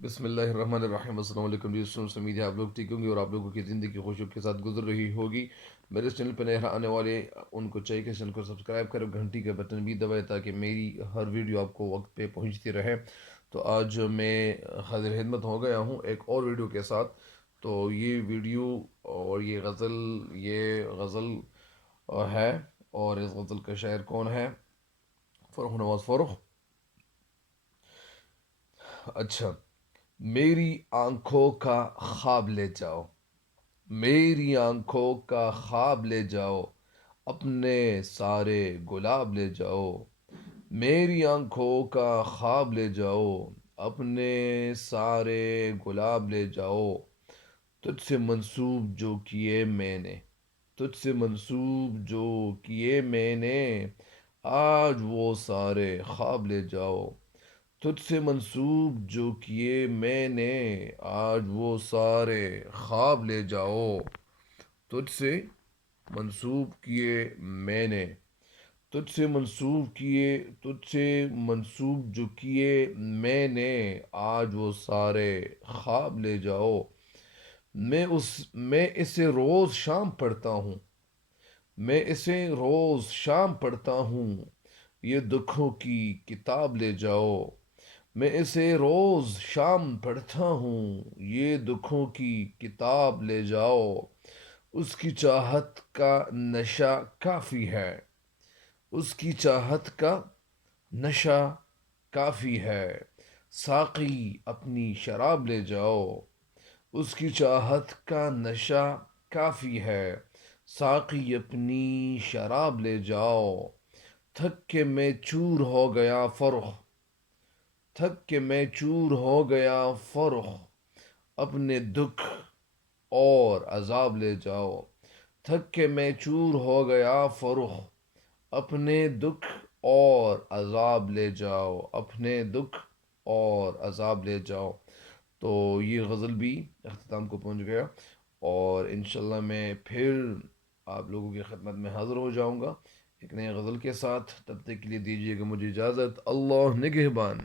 بسم اللہ الرحمن الرحیم۔ السلام علیکم جی، امید ہے آپ لوگ ٹھیک ہوں گے اور آپ لوگوں کی زندگی خوشیوں کے ساتھ گزر رہی ہوگی۔ میرے چینل پہ نئے آنے والے ان کو چاہیے کہ چینل کو سبسکرائب کرو، گھنٹی کا بٹن بھی دبائے تاکہ میری ہر ویڈیو آپ کو وقت پہ پہنچتی رہے۔ تو آج میں حاضر خدمت ہو گیا ہوں ایک اور ویڈیو کے ساتھ۔ تو یہ ویڈیو اور یہ غزل ہے، اور اس غزل کا شاعر کون ہے؟ فرخ نواز فرخ۔ اچھا، میری آنکھوں کا خواب لے جاؤ، میری آنکھوں کا خواب لے جاؤ، اپنے سارے گلاب لے جاؤ، میری آنکھوں کا خواب لے جاؤ، اپنے سارے گلاب لے جاؤ، تجھ سے منسوب جو کیے میں نے، تجھ سے منسوب جو کیے میں نے، آج وہ سارے خواب لے جاؤ، تجھ سے منسوب جو کیے میں نے، آج وہ سارے خواب لے جاؤ، تجھ سے منسوب کیے میں نے، تجھ سے منسوب جو کیے میں نے، آج وہ سارے خواب لے جاؤ، میں اسے روز شام پڑھتا ہوں، میں اسے روز شام پڑھتا ہوں، یہ دکھوں کی کتاب لے جاؤ، میں اسے روز شام پڑھتا ہوں، یہ دکھوں کی کتاب لے جاؤ، اس کی چاہت کا نشہ کافی ہے، اس کی چاہت کا نشہ کافی ہے، ساقی اپنی شراب لے جاؤ، اس کی چاہت کا نشہ کافی ہے، ساقی اپنی شراب لے جاؤ، تھک کے میں چور ہو گیا فرخ، تھک کے میں چور ہو گیا فرخ، اپنے دکھ اور عذاب لے جاؤ، تھک کے میں چور ہو گیا فرخ، اپنے دکھ اور عذاب لے جاؤ، اپنے دکھ اور عذاب لے جاؤ۔ تو یہ غزل بھی اختتام کو پہنچ گیا، اور انشاءاللہ میں پھر آپ لوگوں کی خدمت میں حاضر ہو جاؤں گا ایک نئے غزل کے ساتھ۔ تب تک کے لیے دیجیے گا مجھے اجازت۔ اللہ نگہبان۔